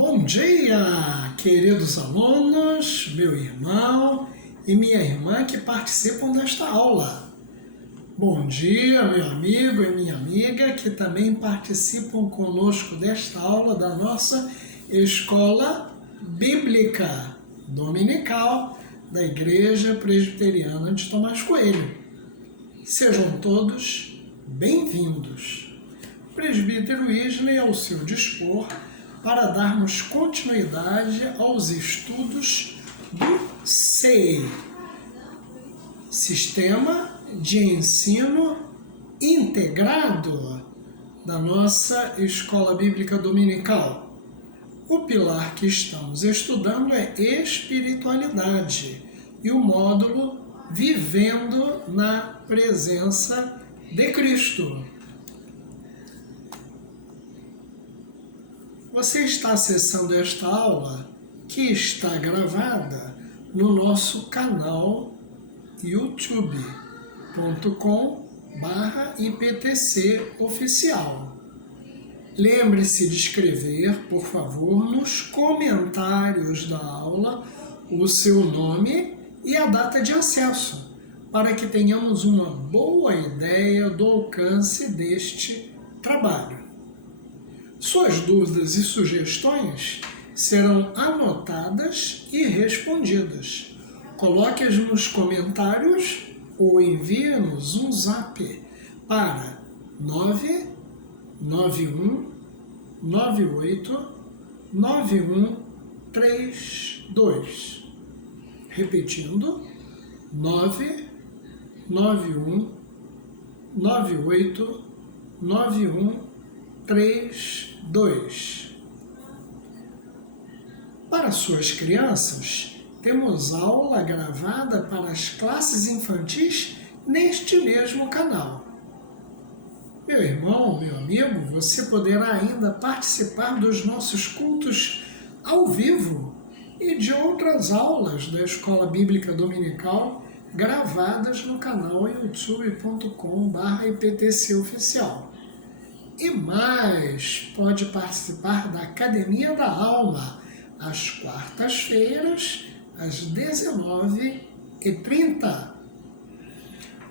Bom dia, queridos alunos, meu irmão e minha irmã que participam desta aula. Bom dia, meu amigo e minha amiga que também participam conosco desta aula da nossa Escola Bíblica Dominical da Igreja Presbiteriana de Tomás Coelho. Sejam todos bem-vindos. O presbítero Isley ao seu dispor para darmos continuidade aos estudos do SEI, Sistema de Ensino Integrado da nossa Escola Bíblica Dominical. O pilar que estamos estudando é espiritualidade e o módulo Vivendo na Presença de Cristo. Você está acessando esta aula que está gravada no nosso canal youtube.com/IPTC oficial. Lembre-se de escrever, por favor, nos comentários da aula o seu nome e a data de acesso, para que tenhamos uma boa ideia do alcance deste trabalho. Suas dúvidas e sugestões serão anotadas e respondidas. Coloque-as nos comentários ou envie-nos um zap para 991 98 9132. Repetindo, 991 98 9132. Para suas crianças, temos aula gravada para as classes infantis neste mesmo canal. Meu irmão, meu amigo, você poderá ainda participar dos nossos cultos ao vivo e de outras aulas da Escola Bíblica Dominical gravadas no canal youtube.com/IPTC oficial. E mais, pode participar da Academia da Alma, às quartas-feiras, às 19h30.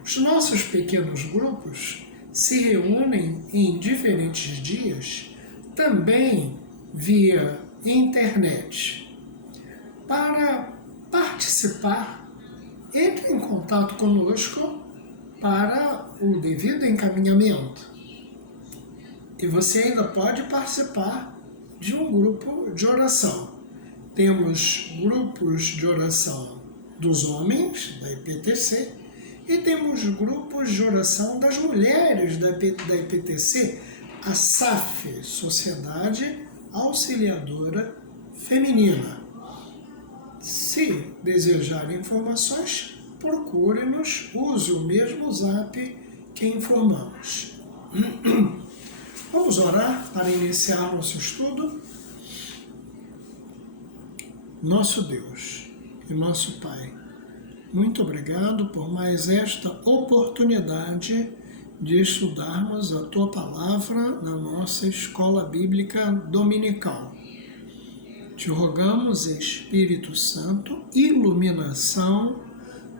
Os nossos pequenos grupos se reúnem em diferentes dias, também via internet. Para participar, entre em contato conosco para o devido encaminhamento. E você ainda pode participar de um grupo de oração. Temos grupos de oração dos homens, da IPTC, e temos grupos de oração das mulheres da IPTC, a SAF, Sociedade Auxiliadora Feminina. Se desejar informações, procure-nos, use o mesmo zap que informamos. Vamos orar para iniciar nosso estudo? Nosso Deus e nosso Pai, muito obrigado por mais esta oportunidade de estudarmos a Tua Palavra na nossa Escola Bíblica Dominical. Te rogamos, Espírito Santo, iluminação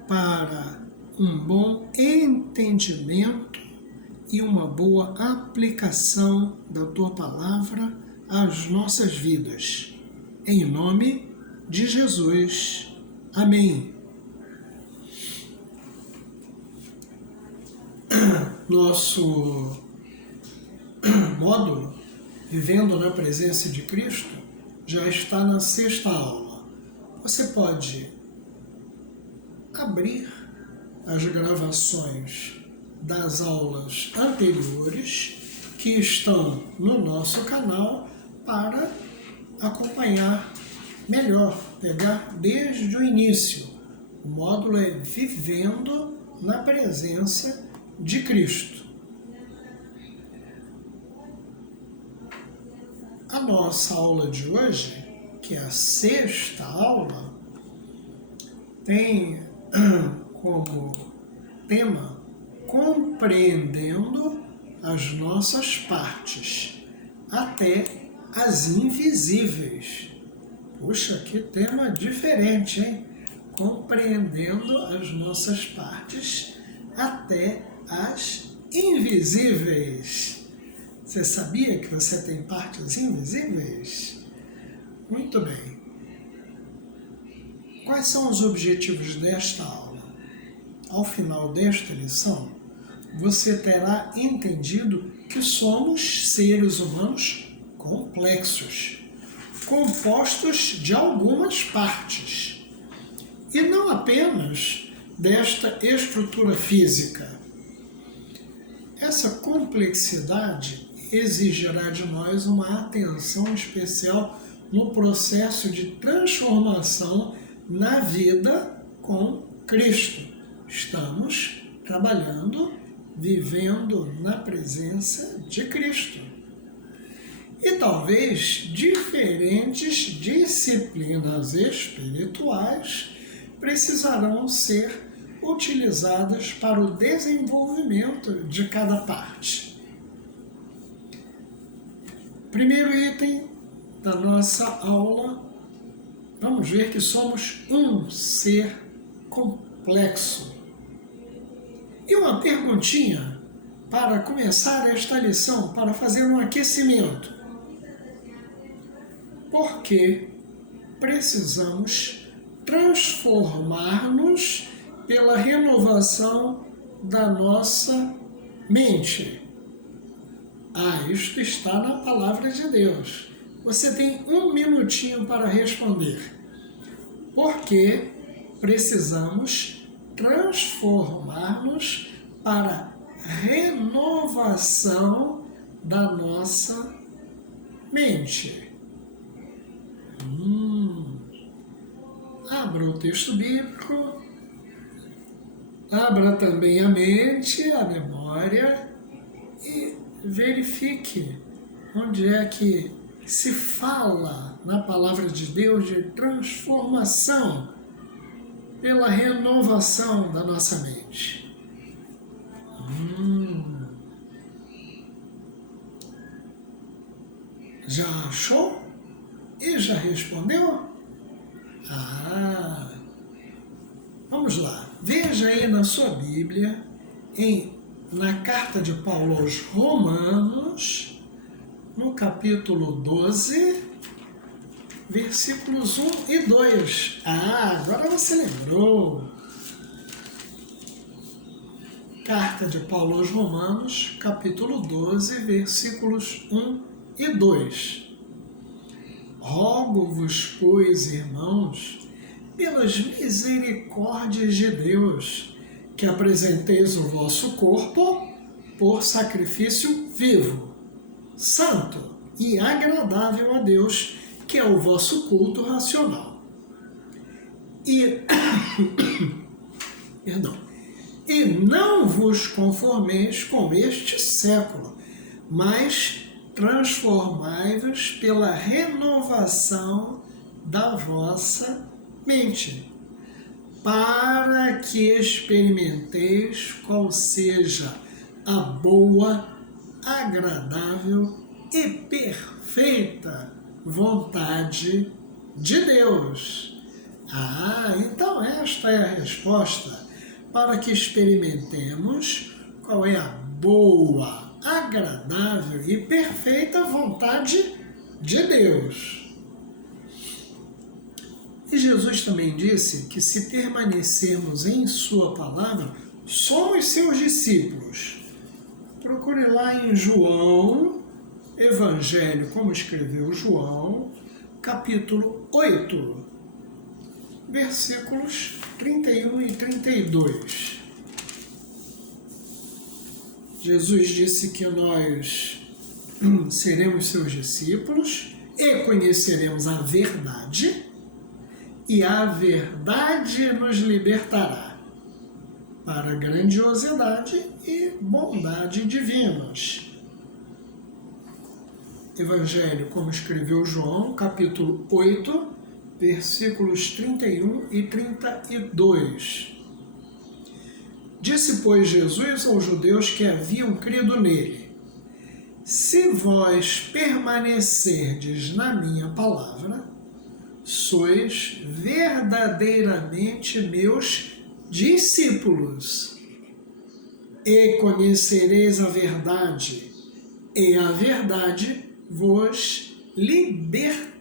para um bom entendimento e uma boa aplicação da Tua Palavra às nossas vidas. Em nome de Jesus. Amém. Nosso módulo, Vivendo na Presença de Cristo, já está na 6ª aula. Você pode abrir as gravações das aulas anteriores que estão no nosso canal para acompanhar melhor, pegar desde o início. O módulo é Vivendo na Presença de Cristo. A nossa aula de hoje, que é a 6ª aula, tem como tema compreendendo as nossas partes, até as invisíveis. Puxa, que tema diferente, hein? Compreendendo as nossas partes até as invisíveis. Você sabia que você tem partes invisíveis? Muito bem. Quais são os objetivos desta aula? Ao final desta lição, você terá entendido que somos seres humanos complexos, compostos de algumas partes, e não apenas desta estrutura física. Essa complexidade exigirá de nós uma atenção especial no processo de transformação na vida com Cristo. Estamos trabalhando, vivendo na presença de Cristo. E talvez diferentes disciplinas espirituais precisarão ser utilizadas para o desenvolvimento de cada parte. Primeiro item da nossa aula, vamos ver que somos um ser complexo. E uma perguntinha para começar esta lição, para fazer um aquecimento. Por que precisamos transformar-nos pela renovação da nossa mente? Isto está na palavra de Deus. Você tem 1 minutinho para responder. Por que precisamos transformar-nos para renovação da nossa mente? Abra o texto bíblico, abra também a mente, a memória e verifique onde é que se fala na palavra de Deus de transformação pela renovação da nossa mente. Já achou? E já respondeu? Vamos lá. Veja aí na sua Bíblia, na carta de Paulo aos Romanos, no capítulo 12, versículos 1 e 2. Agora você lembrou. Carta de Paulo aos Romanos, capítulo 12, versículos 1 e 2. Rogo-vos, pois, irmãos, pelas misericórdias de Deus, que apresenteis o vosso corpo por sacrifício vivo, santo e agradável a Deus, que é o vosso culto racional. E não vos conformeis com este século, mas transformai-vos pela renovação da vossa mente, para que experimenteis qual seja a boa, agradável e perfeita vontade de Deus. Então esta é a resposta para que experimentemos qual é a boa, agradável e perfeita vontade de Deus. E Jesus também disse que se permanecermos em sua palavra, somos seus discípulos. Procure lá em João, Evangelho, como escreveu João, capítulo 8, versículos 31 e 32. Jesus disse que nós seremos seus discípulos e conheceremos a verdade, e a verdade nos libertará para a grandiosidade e bondade divinas. Evangelho, como escreveu João, capítulo 8, versículos 31 e 32. Disse, pois, Jesus aos judeus que haviam crido nele: Se vós permanecerdes na minha palavra, sois verdadeiramente meus discípulos, e conhecereis a verdade, e a verdade vos libertará.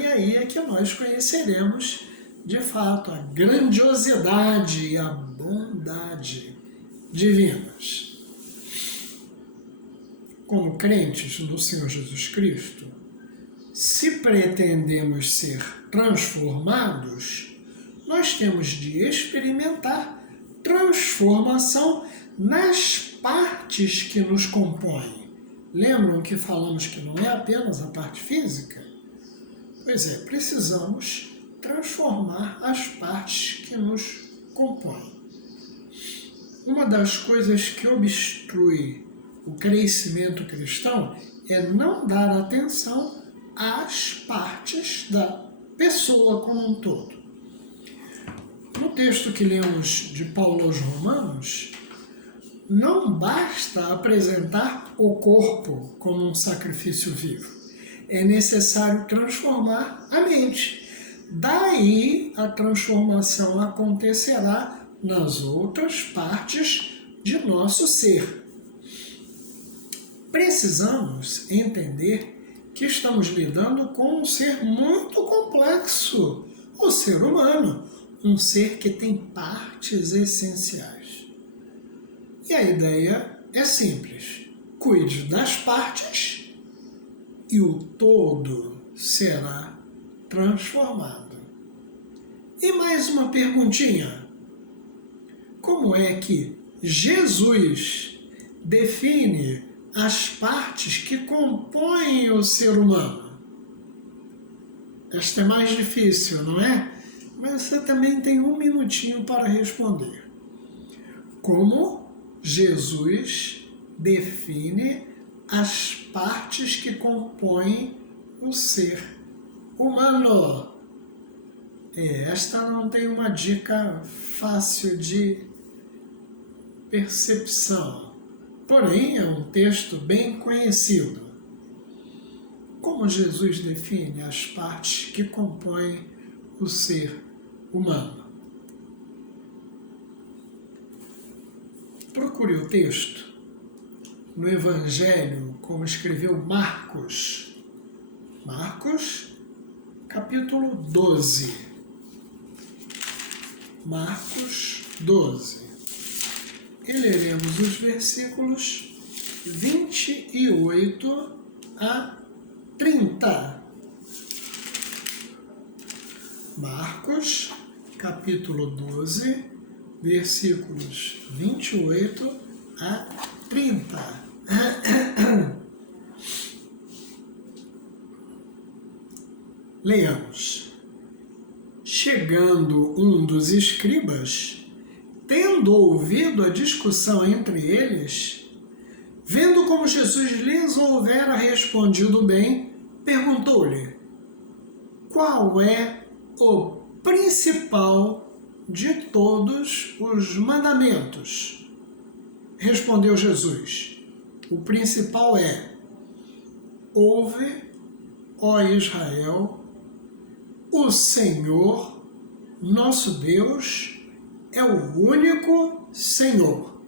E aí é que nós conheceremos, de fato, a grandiosidade e a bondade divinas. Como crentes no Senhor Jesus Cristo, se pretendemos ser transformados, nós temos de experimentar transformação nas partes que nos compõem. Lembram que falamos que não é apenas a parte física? Pois é, precisamos transformar as partes que nos compõem. Uma das coisas que obstrui o crescimento cristão é não dar atenção às partes da pessoa como um todo. No texto que lemos de Paulo aos Romanos, não basta apresentar o corpo como um sacrifício vivo. É necessário transformar a mente. Daí a transformação acontecerá nas outras partes de nosso ser. Precisamos entender que estamos lidando com um ser muito complexo, o ser humano, um ser que tem partes essenciais. E a ideia é simples: cuide das partes e o todo será transformado. E mais uma perguntinha: como é que Jesus define as partes que compõem o ser humano? Esta é mais difícil, não é? Mas você também tem um minutinho para responder. Como Jesus define as partes que compõem o ser humano? Esta não tem uma dica fácil de percepção. Porém, é um texto bem conhecido. Como Jesus define as partes que compõem o ser humano? Procure o texto no Evangelho, como escreveu Marcos. Marcos, capítulo 12. Marcos 12. E leremos os versículos 28 a 30. Marcos, capítulo 12, versículos 28 a 30. Leamos. Chegando um dos escribas, tendo ouvido a discussão entre eles, vendo como Jesus lhes houvera respondido bem, perguntou-lhe: qual é o principal de todos os mandamentos? Respondeu Jesus: o principal é: ouve, ó Israel, o Senhor, nosso Deus, é o único Senhor.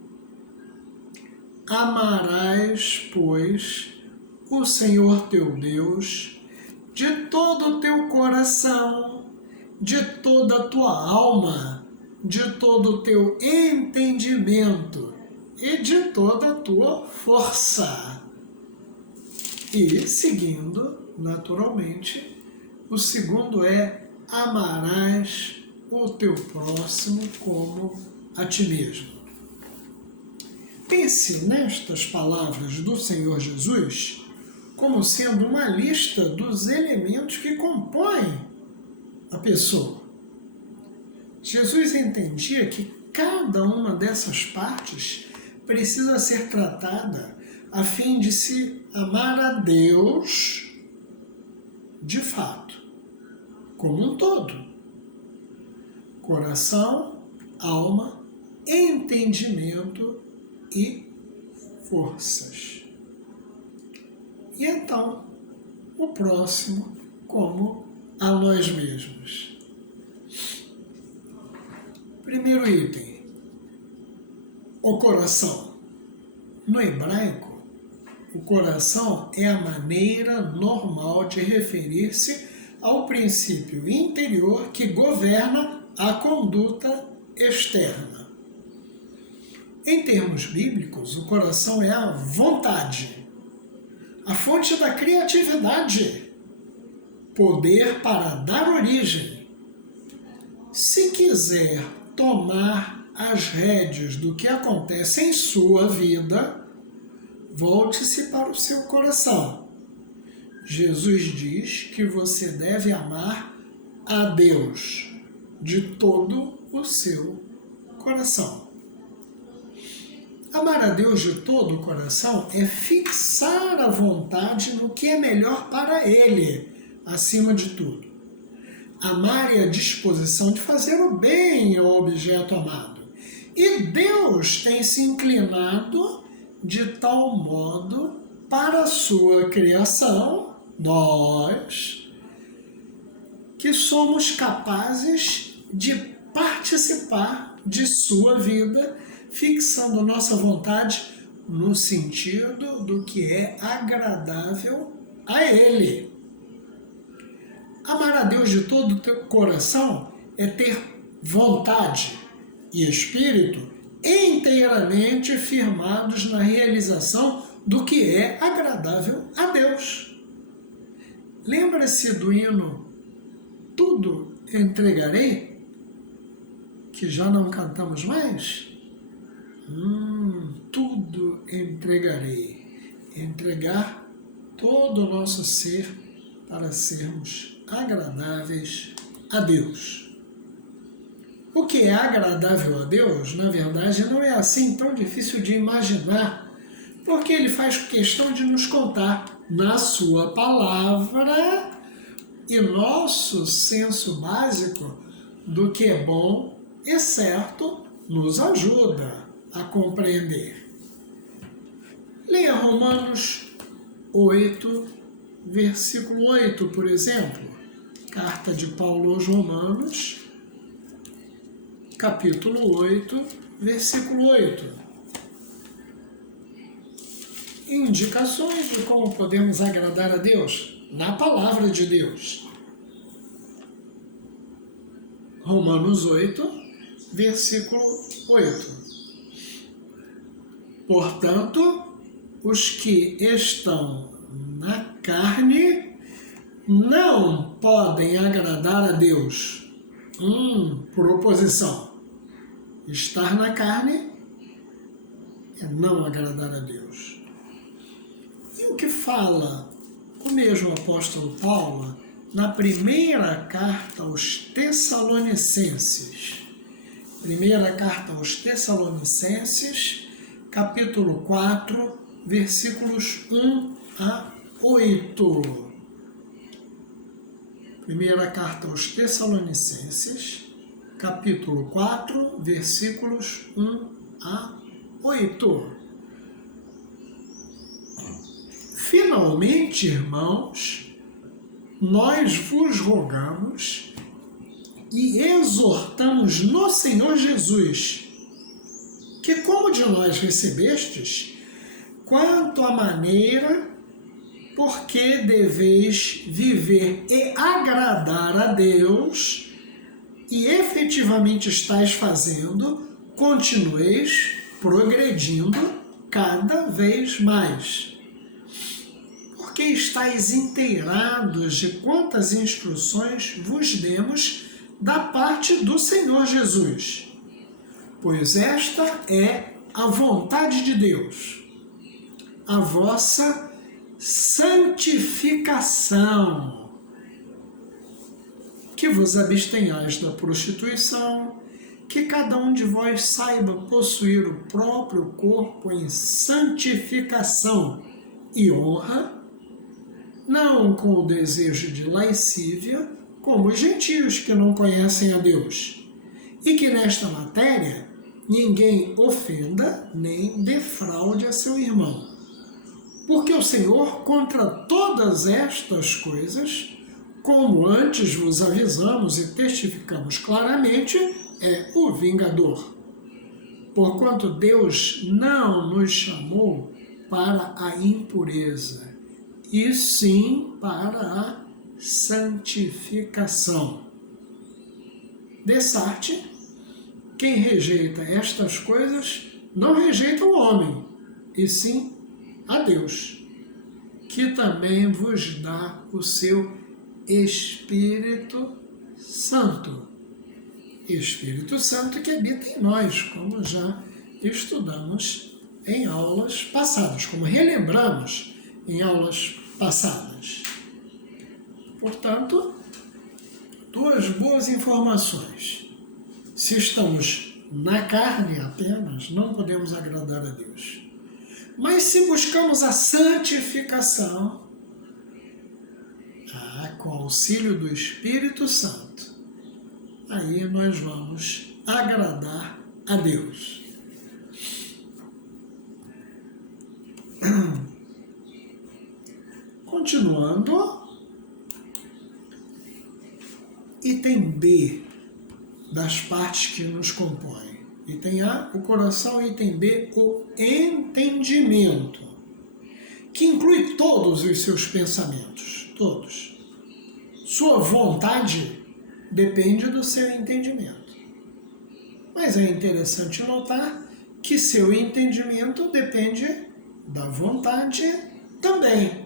Amarás, pois, o Senhor teu Deus de todo o teu coração, de toda a tua alma, de todo o teu entendimento e de toda a tua força. E, seguindo, naturalmente, o segundo é: amarás o teu próximo como a ti mesmo. Pense nestas palavras do Senhor Jesus como sendo uma lista dos elementos que compõem a pessoa. Jesus entendia que cada uma dessas partes precisa ser tratada a fim de se amar a Deus de fato, como um todo. Coração, alma, entendimento e forças. E então, o próximo, como a nós mesmos. Primeiro item, o coração. No hebraico, o coração é a maneira normal de referir-se ao princípio interior que governa a conduta externa. Em termos bíblicos, o coração é a vontade, a fonte da criatividade, poder para dar origem. Se quiser tomar as rédeas do que acontece em sua vida, volte-se para o seu coração. Jesus diz que você deve amar a Deus de todo o seu coração. Amar a Deus de todo o coração é fixar a vontade no que é melhor para Ele, acima de tudo. Amar é a disposição de fazer o bem ao objeto amado. E Deus tem se inclinado de tal modo para a sua criação, nós, que somos capazes de participar de sua vida, fixando nossa vontade no sentido do que é agradável a Ele. Amar a Deus de todo o teu coração é ter vontade e espírito inteiramente firmados na realização do que é agradável a Deus. Lembra-se do hino Tudo Entregarei, que já não cantamos mais? Tudo entregarei. Entregar todo o nosso ser para sermos agradáveis a Deus. O que é agradável a Deus, na verdade, não é assim tão difícil de imaginar, porque Ele faz questão de nos contar na sua palavra, e nosso senso básico do que é bom e certo nos ajuda a compreender. Leia Romanos 8, versículo 8, por exemplo. Carta de Paulo aos Romanos, capítulo 8, versículo 8. Indicações de como podemos agradar a Deus na palavra de Deus. Romanos 8, versículo 8. Portanto, os que estão na carne não podem agradar a Deus. Proposição. Estar na carne é não agradar a Deus. E o que fala o mesmo apóstolo Paulo na primeira carta aos Tessalonicenses? Primeira carta aos Tessalonicenses, capítulo 4, versículos 1 a 8. Primeira carta aos Tessalonicenses, capítulo 4, versículos 1 a 8. Finalmente, irmãos, nós vos rogamos e exortamos no Senhor Jesus, que como de nós recebestes, quanto à maneira por que deveis viver e agradar a Deus, e efetivamente estáis fazendo, continueis progredindo cada vez mais. Porque estáis inteirados de quantas instruções vos demos da parte do Senhor Jesus. Pois esta é a vontade de Deus, a vossa santificação, que vos abstenhais da prostituição, que cada um de vós saiba possuir o próprio corpo em santificação e honra, não com o desejo de lascívia, como os gentios que não conhecem a Deus, e que nesta matéria ninguém ofenda nem defraude a seu irmão. Porque o Senhor, contra todas estas coisas, como antes vos avisamos e testificamos claramente, é o vingador. Porquanto Deus não nos chamou para a impureza, e sim para a santificação. Dessarte, quem rejeita estas coisas não rejeita o homem, e sim a Deus, que também vos dá o seu Espírito Santo. Espírito Santo que habita em nós, como já estudamos em aulas passadas, como relembramos em aulas passadas. Portanto, duas boas informações. Se estamos na carne apenas, não podemos agradar a Deus. Mas se buscamos a santificação, com o auxílio do Espírito Santo, aí nós vamos agradar a Deus. Continuando, item B das partes que nos compõem. Item A, o coração. Item B, o entendimento, que inclui todos os seus pensamentos, todos. Sua vontade depende do seu entendimento. Mas é interessante notar que seu entendimento depende da vontade também.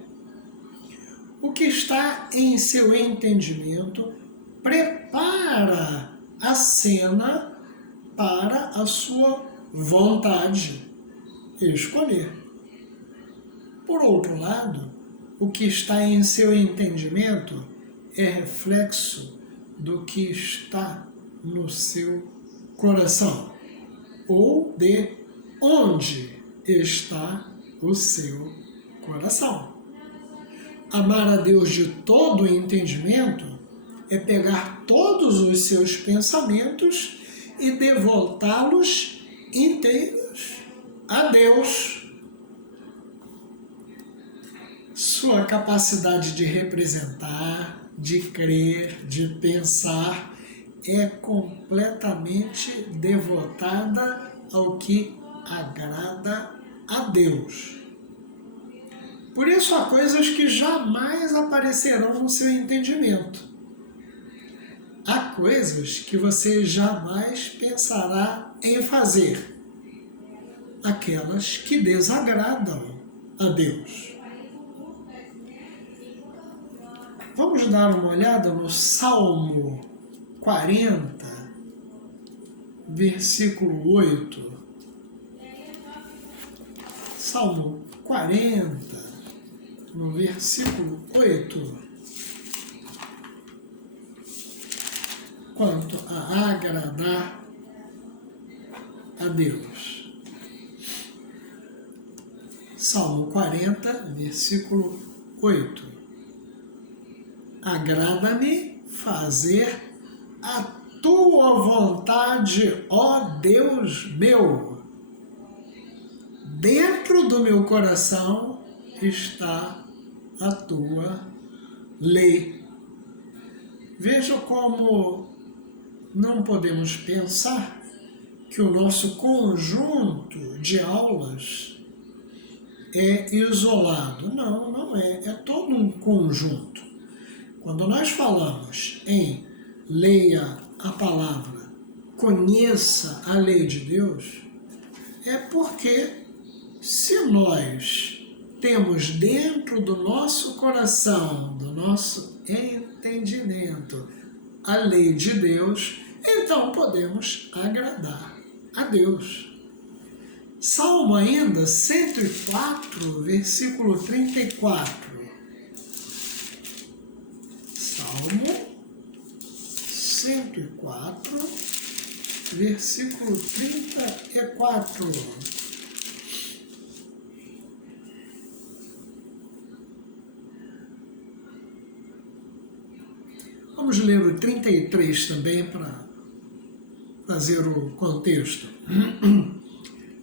O que está em seu entendimento prepara a cena para a sua vontade escolher. Por outro lado, o que está em seu entendimento é reflexo do que está no seu coração, ou de onde está o seu coração. Amar a Deus de todo o entendimento é pegar todos os seus pensamentos e devotá-los inteiros a Deus. Sua capacidade de representar, de crer, de pensar é completamente devotada ao que agrada a Deus. Por isso há coisas que jamais aparecerão no seu entendimento. Há coisas que você jamais pensará em fazer, aquelas que desagradam a Deus. Vamos dar uma olhada no Salmo 40, versículo 8. Salmo 40, no versículo 8. Quanto a agradar a Deus. Salmo 40, versículo 8. Agrada-me fazer a tua vontade, ó Deus meu. Dentro do meu coração está a tua lei. Veja como não podemos pensar que o nosso conjunto de aulas é isolado. Não, não é. É todo um conjunto. Quando nós falamos em leia a palavra, conheça a lei de Deus, é porque se nós temos dentro do nosso coração, do nosso entendimento, a lei de Deus, então podemos agradar a Deus. Salmo ainda 104, versículo 34. Salmo 104, versículo 34. Vamos ler o 33 também para fazer o contexto.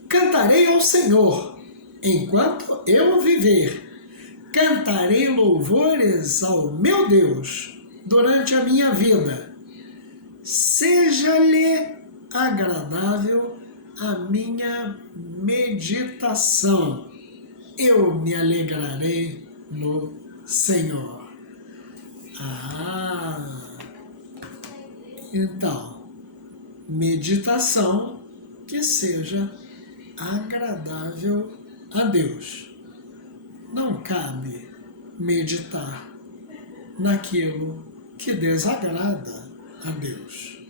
Cantarei ao Senhor enquanto eu viver. Cantarei louvores ao meu Deus durante a minha vida. Seja-lhe agradável a minha meditação. Eu me alegrarei no Senhor. Então, meditação que seja agradável a Deus. Não cabe meditar naquilo que desagrada a Deus.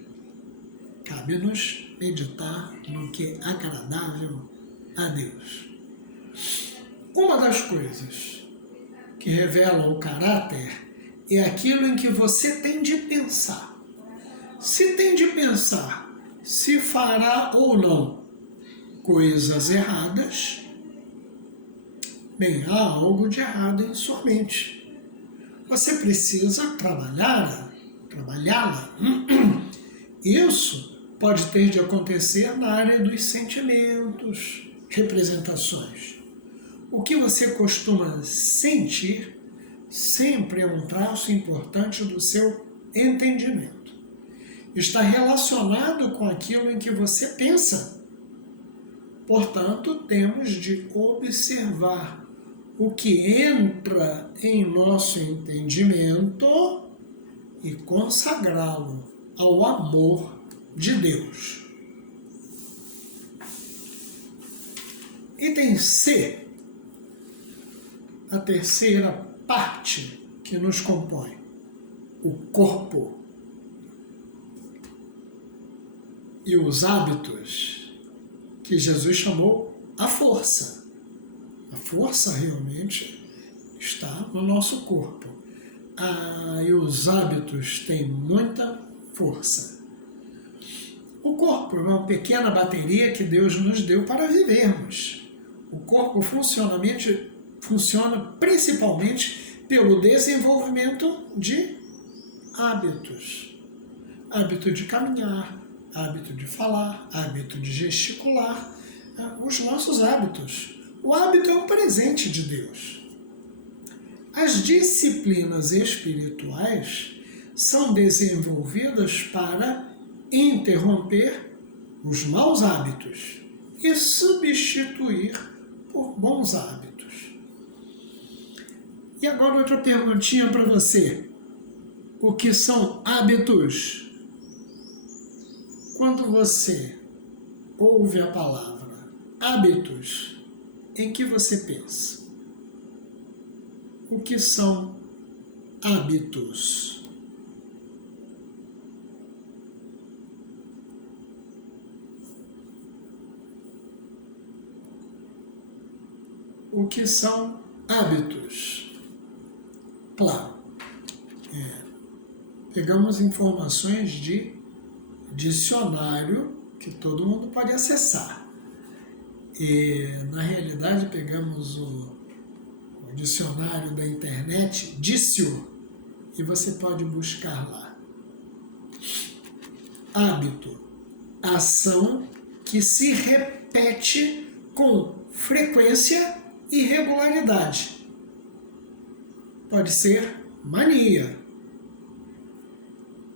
Cabe-nos meditar no que é agradável a Deus. Uma das coisas que revelam o caráter é aquilo em que você tem de pensar. Se tem de pensar se fará ou não coisas erradas, bem, há algo de errado em sua mente. Você precisa trabalhá-la. Isso pode ter de acontecer na área dos sentimentos, representações. O que você costuma sentir sempre é um traço importante do seu entendimento. Está relacionado com aquilo em que você pensa. Portanto, temos de observar o que entra em nosso entendimento e consagrá-lo ao amor de Deus. Item C, a terceira parte que nos compõe, o corpo e os hábitos, que Jesus chamou a força. A força realmente está no nosso corpo. E os hábitos têm muita força. O corpo é uma pequena bateria que Deus nos deu para vivermos. O corpo funciona principalmente pelo desenvolvimento de hábitos. Hábito de caminhar, hábito de falar, hábito de gesticular, os nossos hábitos. O hábito é um presente de Deus. As disciplinas espirituais são desenvolvidas para interromper os maus hábitos e substituir por bons hábitos. E agora outra perguntinha para você. O que são hábitos? Quando você ouve a palavra hábitos, em que você pensa? O que são hábitos? O que são hábitos? Claro, pegamos informações de dicionário que todo mundo pode acessar. E, na realidade, pegamos o dicionário da internet, Dício, e você pode buscar lá. Hábito, ação que se repete com frequência e regularidade. Pode ser mania.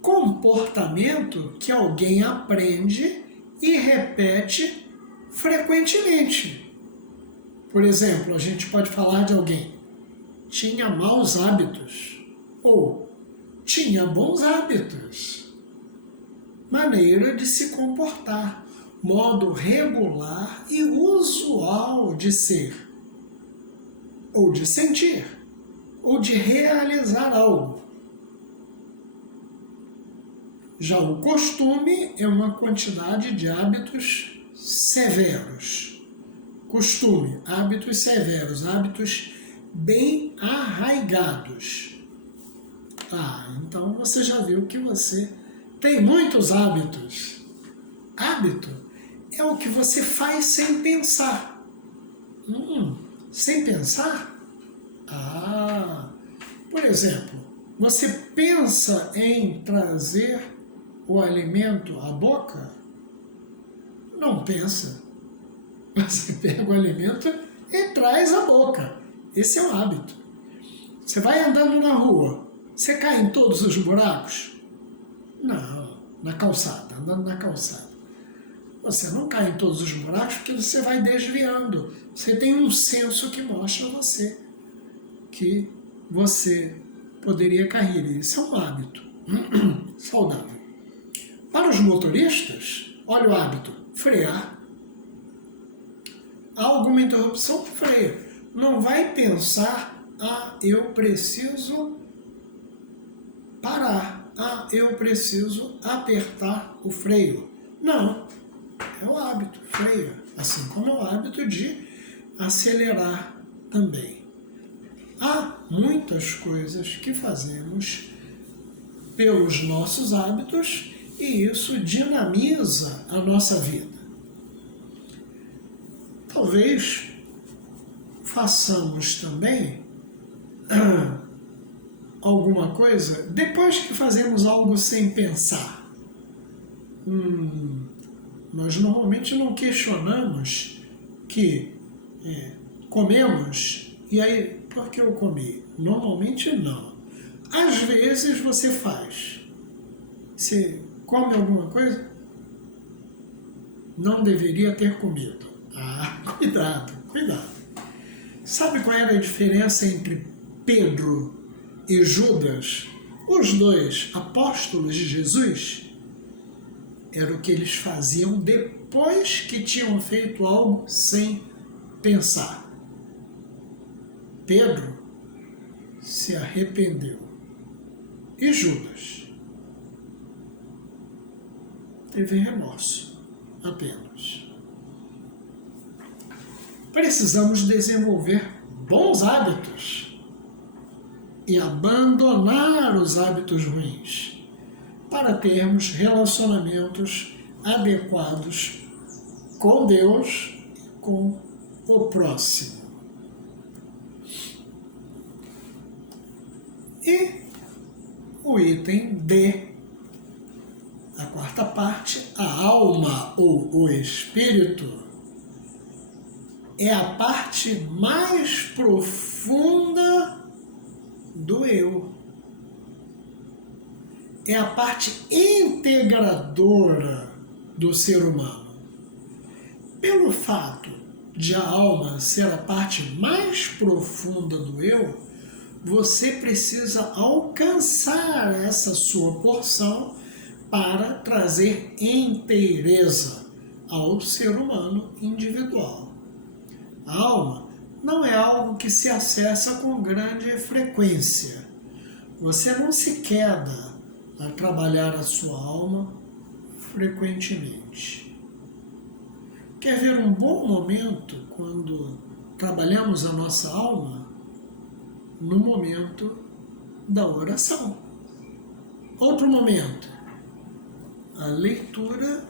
Comportamento que alguém aprende e repete frequentemente. Por exemplo, a gente pode falar de alguém tinha maus hábitos ou tinha bons hábitos. Maneira de se comportar, modo regular e usual de ser, ou de sentir, ou de realizar algo. Já o costume é uma quantidade de hábitos severos. Costume, hábitos severos, hábitos bem arraigados. Então você já viu que você tem muitos hábitos. Hábito é o que você faz sem pensar. Sem pensar? Por exemplo, você pensa em trazer o alimento à boca? não pensa. Você pega o alimento e traz à boca. Esse é o hábito. Você vai andando na rua, você cai em todos os buracos? Não, na calçada, andando na calçada. Você não cai em todos os buracos porque você vai desviando. Você tem um senso que mostra a você que você poderia cair. Isso é um hábito saudável. Para os motoristas, olha o hábito, frear. Há alguma interrupção, freia. Não vai pensar, eu preciso parar, eu preciso apertar o freio. Não, é o hábito, freia. Assim como é o hábito de acelerar também. Há muitas coisas que fazemos pelos nossos hábitos e isso dinamiza a nossa vida. Talvez façamos também alguma coisa depois que fazemos algo sem pensar. Nós normalmente não questionamos que comemos e aí, por que eu comi? Normalmente não. Às vezes você faz. Você come alguma coisa? Não deveria ter comido. Cuidado, cuidado. Sabe qual era a diferença entre Pedro e Judas? Os dois apóstolos de Jesus? Era o que eles faziam depois que tinham feito algo sem pensar. Pedro se arrependeu. E Judas teve remorso apenas. Precisamos desenvolver bons hábitos e abandonar os hábitos ruins para termos relacionamentos adequados com Deus e com o próximo. E o item D, a quarta parte, a alma ou o espírito, é a parte mais profunda do eu. É a parte integradora do ser humano. Pelo fato de a alma ser a parte mais profunda do eu, você precisa alcançar essa sua porção para trazer inteireza ao ser humano individual. A alma não é algo que se acessa com grande frequência. Você não se queda a trabalhar a sua alma frequentemente. Quer ver um bom momento quando trabalhamos a nossa alma? No momento da oração. Outro momento, a leitura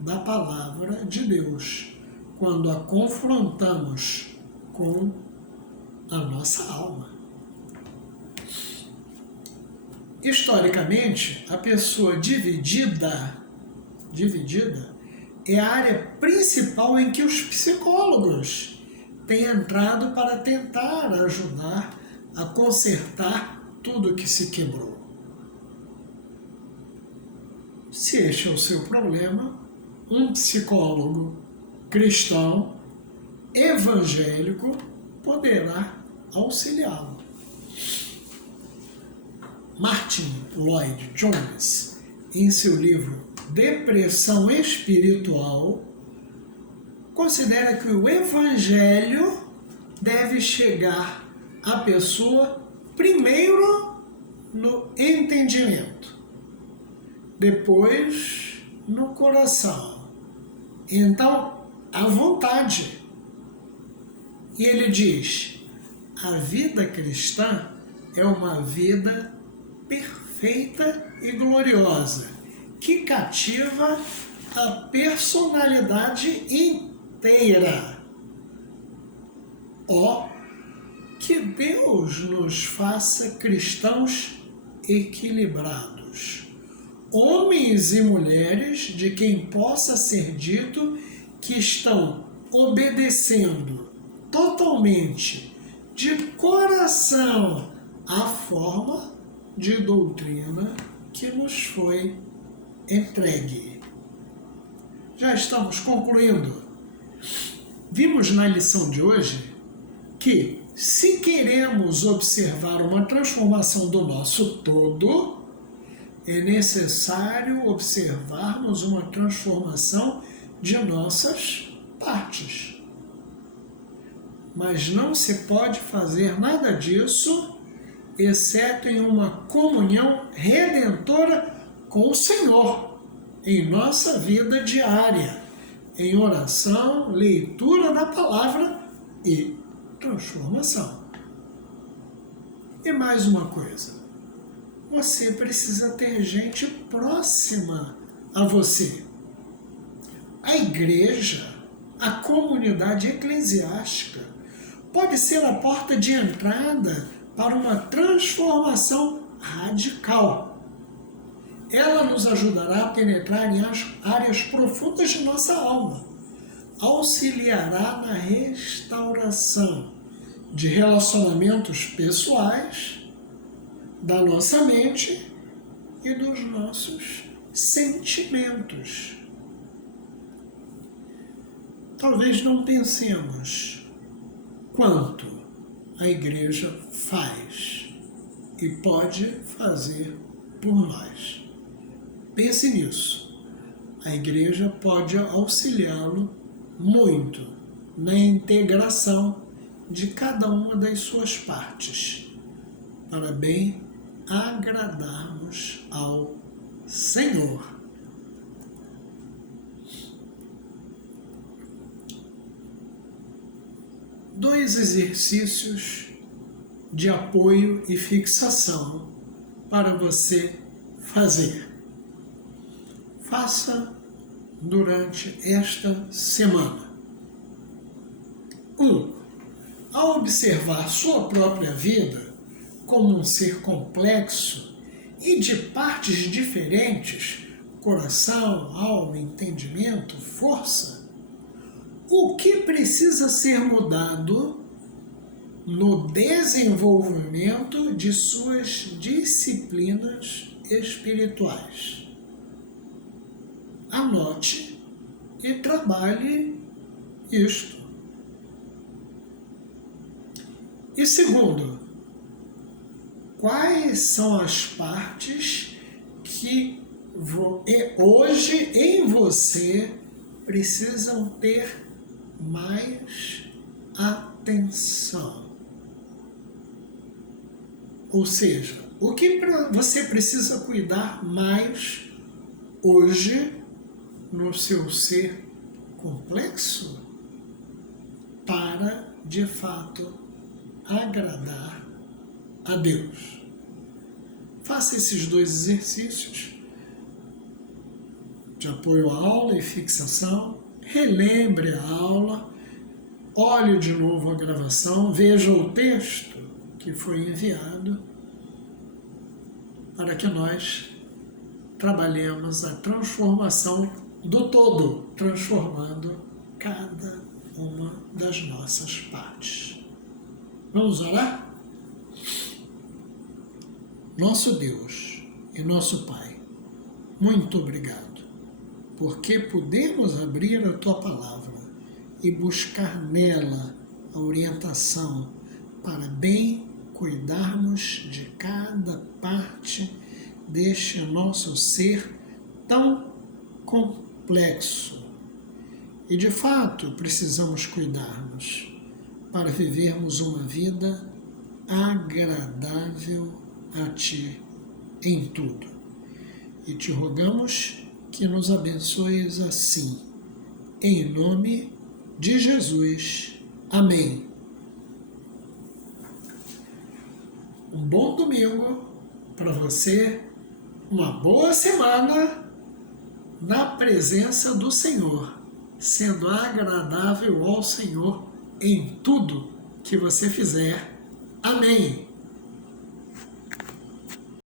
da palavra de Deus, quando a confrontamos com a nossa alma. Historicamente, a pessoa dividida é a área principal em que os psicólogos têm entrado para tentar ajudar a consertar tudo que se quebrou. Se este é o seu problema, um psicólogo cristão, evangélico, poderá auxiliá-lo. Martin Lloyd Jones, em seu livro Depressão Espiritual, considera que o evangelho deve chegar à pessoa primeiro no entendimento, depois no coração, então à vontade. E ele diz: a vida cristã é uma vida perfeita e gloriosa, que cativa a personalidade inteira. Que Deus nos faça cristãos equilibrados. homens e mulheres de quem possa ser dito que estão obedecendo totalmente, de coração, a forma de doutrina que nos foi entregue. Já estamos concluindo. Vimos na lição de hoje que, se queremos observar uma transformação do nosso todo, é necessário observarmos uma transformação de nossas partes. Mas não se pode fazer nada disso, exceto em uma comunhão redentora com o Senhor, em nossa vida diária, em oração, leitura da palavra e transformação. E mais uma coisa, você precisa ter gente próxima a você. A igreja, a comunidade eclesiástica, pode ser a porta de entrada para uma transformação radical. Ela nos ajudará a penetrar em áreas profundas de nossa alma, auxiliará na restauração de relacionamentos pessoais, da nossa mente e dos nossos sentimentos. Talvez não pensemos quanto a igreja faz e pode fazer por nós. Pense nisso. A igreja pode auxiliá-lo muito na integração de cada uma das suas partes, para bem agradarmos ao Senhor. Dois exercícios de apoio e fixação para você fazer. Faça durante esta semana. 1. Ao observar sua própria vida como um ser complexo e de partes diferentes, coração, alma, entendimento, força, o que precisa ser mudado no desenvolvimento de suas disciplinas espirituais? Anote e trabalhe isto. E segundo, quais são as partes que hoje em você precisam ter mais atenção? Ou seja, o que você precisa cuidar mais hoje no seu ser complexo para, de fato, agradar a Deus? Faça esses dois exercícios de apoio à aula e fixação. Relembre a aula, olhe de novo a gravação, veja o texto que foi enviado, para que nós trabalhemos a transformação do todo, transformando cada uma das nossas partes. Vamos orar? Nosso Deus e nosso Pai, muito obrigado, porque podemos abrir a Tua Palavra e buscar nela a orientação para bem cuidarmos de cada parte deste nosso ser tão complexo. E de fato precisamos cuidar-nos para vivermos uma vida agradável a Ti em tudo. E Te rogamos que nos abençoes assim, em nome de Jesus. Amém. Um bom domingo para você, uma boa semana na presença do Senhor, sendo agradável ao Senhor em tudo que você fizer. Amém.